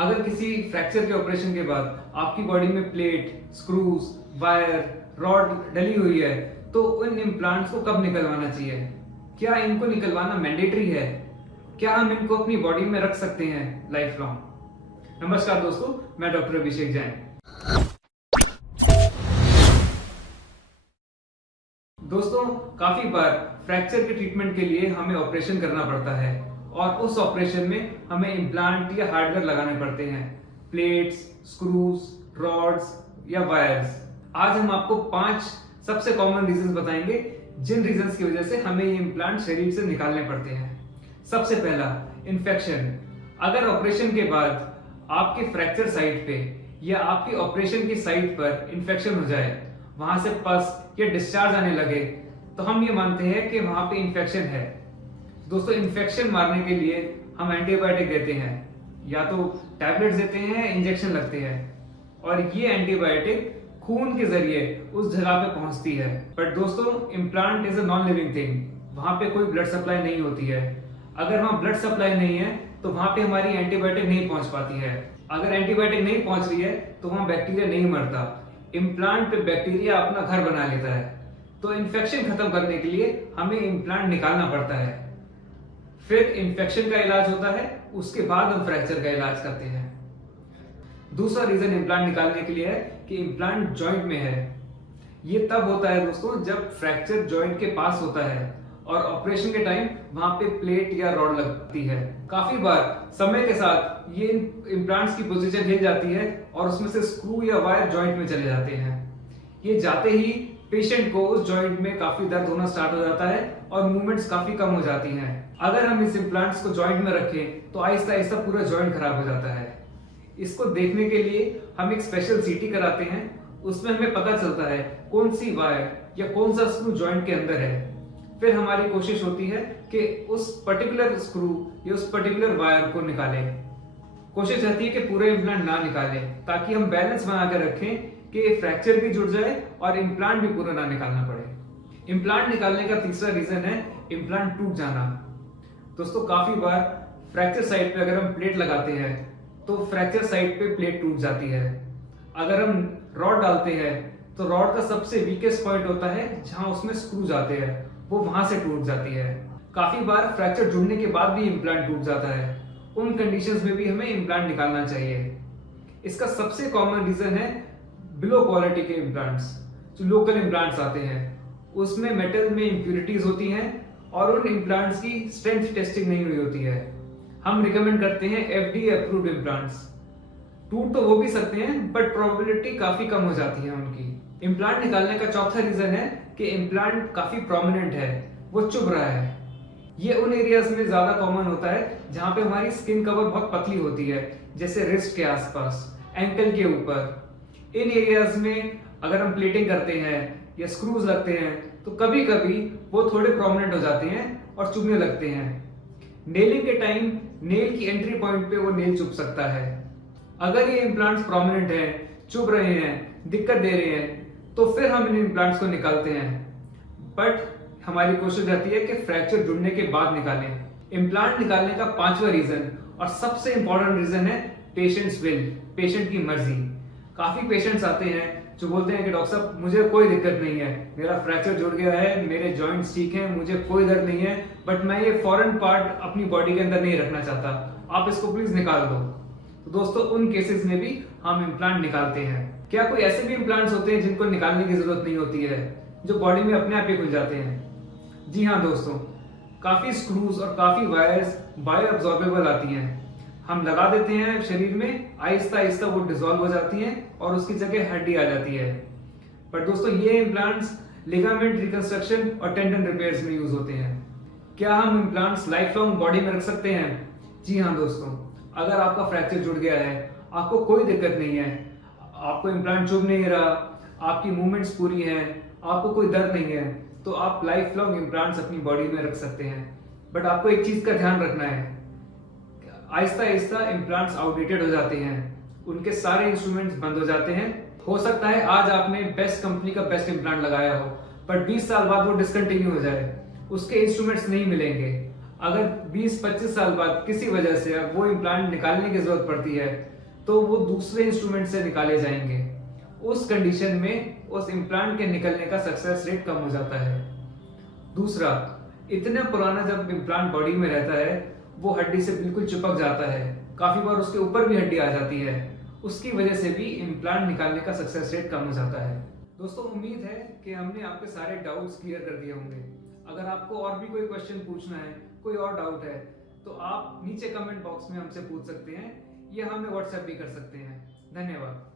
अगर किसी फ्रैक्चर के ऑपरेशन के बाद आपकी बॉडी में प्लेट, स्क्रूज, वायर, रॉड डली हुई है तो उन इम्प्लांट्स को कब निकलवाना चाहिए? क्या इनको निकलवाना मैंडेटरी है? क्या हम इनको अपनी बॉडी में रख सकते हैं लाइफ लॉन्ग? नमस्कार दोस्तों, मैं डॉक्टर अभिषेक जैन। दोस्तों, काफी बार फ्रैक्चर के ट्रीटमेंट के लिए हमें ऑपरेशन करना पड़ता है और उस ऑपरेशन में हमें इम्प्लांट या हार्डवेयर लगाने पड़ते हैं, प्लेट्स, स्क्रूज, रॉड्स या वायर्स। आज हम आपको 5 सबसे कॉमन रीजंस बताएंगे जिन रीजंस की वजह से हमें ये इम्प्लांट शरीर से निकालने पड़ते हैं। सबसे पहला, इन्फेक्शन। अगर ऑपरेशन के बाद आपके फ्रैक्चर साइट पे या आपकी ऑपरेशन की साइट पर इन्फेक्शन हो जाए, वहां से पस या डिस्चार्ज आने लगे, तो हम ये मानते हैं कि वहां पे इन्फेक्शन है। दोस्तों, इन्फेक्शन मारने के लिए हम एंटीबायोटिक देते हैं, या तो टैबलेट्स देते हैं, इंजेक्शन लगते हैं, और ये एंटीबायोटिक खून के जरिए उस जगह पे पहुंचती है। बट दोस्तों, implant is a non living thing, वहां पे कोई ब्लड सप्लाई नहीं होती है। अगर वहां ब्लड सप्लाई नहीं है तो वहां पे हमारी एंटीबायोटिक नहीं पहुंच पाती है। अगर एंटीबायोटिक नहीं पहुंच रही है तो वहां बैक्टीरिया नहीं मरता। इम्प्लांट पे बैक्टीरिया अपना घर बना लेता है। तो इन्फेक्शन खत्म करने के लिए हमें इम्प्लांट निकालना पड़ता है। फिर इन्फेक्शन का इलाज होता है, उसके बाद हम फ्रैक्चर का इलाज करते हैं। दूसरा रीजन इम्प्लांट निकालने के लिए है कि इम्प्लांट जॉइंट में है। ये तब होता है दोस्तों जब फ्रैक्चर जॉइंट के पास होता है और ऑपरेशन के टाइम वहां पे प्लेट या रॉड लगती है। काफी बार समय के साथ ये इम्प्लांट्स की पोजीशन हिल जाती है और उसमें से स्क्रू या वायर जॉइंट में चले जाते हैं। ये जाते ही पेशेंट को उस जॉइंट में काफी दर्द होना स्टार्ट हो जाता है और मूवमेंट्स काफी कम हो जाती हैं। अगर हम इस इम्प्लांट्स को जॉइंट में रखें तो आहिस्ता आहिस्ता पूरा जॉइंट खराब हो जाता है। इसको देखने के लिए हम एक स्पेशल सीटी कराते हैं। उसमें हमें पता चलता है कौन सी वायर या कौन सा स्क्रू जॉइंट के अंदर है। फिर हमारी कोशिश होती है कि उस पर्टिकुलर स्क्रू या उस पर्टिकुलर वायर को निकालें। कोशिश रहती है कि पूरे इम्प्लांट ना निकालें, ताकि हम बैलेंस बना कर रखें कि फ्रैक्चर भी जुड़ जाए और इम्प्लांट भी पूरा ना निकालना पड़े। इम्प्लांट निकालने का तीसरा रीजन है इम्प्लांट टूट जाना। दोस्तों, काफी बार फ्रैक्चर साइट पे अगर हम प्लेट लगाते हैं तो फ्रैक्चर साइट पे प्लेट टूट जाती है। अगर हम रॉड डालते हैं तो रॉड का सबसे वीकेस्ट पॉइंट होता है जहां उसमें स्क्रू जाते हैं, वो वहां से टूट जाती है। काफी बार फ्रैक्चर जुड़ने के बाद भी इम्प्लांट टूट जाता है। उन कंडीशंस में भी हमें इम्प्लांट निकालना चाहिए। इसका सबसे कॉमन रीजन है बिलो क्वालिटी के इम्प्लांट्स। जो लोकल इम्प्लांट्स आते हैं उसमें मेटल में इंप्यूरिटीज होती हैं और उन इम्प्लांट्स की स्ट्रेंथ टेस्टिंग नहीं हुई होती है। हम रिकमेंड करते हैं FDA अप्रूव्ड इम्प्लांट्स। टूट तो वो भी सकते हैं बट प्रोबेबिलिटी काफी कम हो जाती है उनकी। इम्प्लांट निकालने का चौथा रीजन है कि इम्प्लांट काफी प्रोमिनेंट है, वो चुभ रहा है। ये उन एरियाज में ज्यादा कॉमन होता है जहां पे हमारी स्किन कवर बहुत पतली होती है, जैसे रिस्ट के आसपास, एंकल के ऊपर। इन एरियाज में अगर हम प्लेटिंग करते हैं या स्क्रूज लगते हैं तो कभी कभी वो थोड़े प्रोमिनेंट हो जाते हैं और चुभने लगते हैं। नेलिंग के टाइम नेल की एंट्री पॉइंट पे वो नेल चुभ सकता है। अगर ये इम्प्लांट्स प्रोमिनेंट हैं, चुभ रहे हैं, दिक्कत दे रहे हैं, तो फिर हम इन इम्प्लांट्स को निकालते हैं। बट हमारी कोशिश रहती है कि फ्रैक्चर जुड़ने के बाद निकालें। इम्प्लांट निकालने का 5वां रीजन और सबसे इंपॉर्टेंट रीजन है पेशेंट्स विल, पेशेंट की मर्जी। काफी पेशेंट्स आते हैं जो बोलते हैं कि डॉक्टर साहब मुझे कोई दिक्कत नहीं है, मेरा फ्रैक्चर जुड़ गया है, मेरे जॉइंट्स ठीक हैं, मुझे कोई दर्द नहीं है, बट मैं ये फॉरेन पार्ट अपनी बॉडी के अंदर नहीं रखना चाहता, आप इसको प्लीज निकाल दो। तो दोस्तों, उन केसेस में भी हम इम्प्लांट निकालते हैं। क्या कोई ऐसे भी इम्प्लांट्स होते हैं जिनको निकालने की जरूरत नहीं होती है, जो बॉडी में अपने आप ही खुल जाते हैं? जी हाँ दोस्तों, काफी स्क्रूज और काफी वायर्स बायो अब्सॉर्बेबल आती हैं। हम लगा देते हैं शरीर में, आहिस्ता आहिस्ता वो डिसॉल्व हो जाती हैं और उसकी जगह हड्डी आ जाती है। पर दोस्तों, ये इम्प्लांट्स लिगामेंट रिकंस्ट्रक्शन और टेंडन रिपेयर्स में यूज होते हैं। क्या हम इम्प्लांट्स लाइफ लॉन्ग बॉडी में रख सकते हैं? जी हाँ दोस्तों, अगर आपका फ्रैक्चर जुड़ गया है, आपको कोई दिक्कत नहीं है, आपको इम्प्लांट चुभ नहीं रहा, आपकी मूवमेंट्स पूरी हैं, आपको कोई दर्द नहीं है, तो आप लाइफ लॉन्ग इम्प्लांट्स अपनी बॉडी में रख सकते हैं। बट आपको एक चीज का ध्यान रखना है, आहिस्ता आहिस्ता इम्प्लांट्स आउटडेटेड हो जाते हैं, उनके सारे इंस्ट्रूमेंट्स बंद हो जाते हैं। हो सकता है आज आपने बेस्ट कंपनी का बेस्ट इम्प्लांट लगाया हो, बट 20 साल बाद वो डिसकंटिन्यू हो जाए, उसके इंस्ट्रूमेंट्स नहीं मिलेंगे। अगर 20-25 साल बाद किसी वजह से वो इम्प्लांट निकालने की जरूरत पड़ती है तो वो दूसरे इंस्ट्रूमेंट से निकाले जाएंगे। उस कंडीशन में उस इम्प्लांट के निकलने का सक्सेस रेट कम हो जाता है। दूसरा, इतना पुराना जब इम्प्लांट बॉडी में रहता है वो हड्डी से बिल्कुल चिपक जाता है, काफी बार उसके ऊपर भी हड्डी आ जाती है, उसकी वजह से भी इम्प्लांट निकालने का सक्सेस रेट कम हो जाता है। दोस्तों, उम्मीद है कि हमने आपके सारे डाउट्स क्लियर कर दिए होंगे। अगर आपको और भी कोई क्वेश्चन पूछना है, कोई और डाउट है, तो आप नीचे कमेंट बॉक्स में हमसे पूछ सकते हैं या हमें व्हाट्सएप भी कर सकते हैं। धन्यवाद।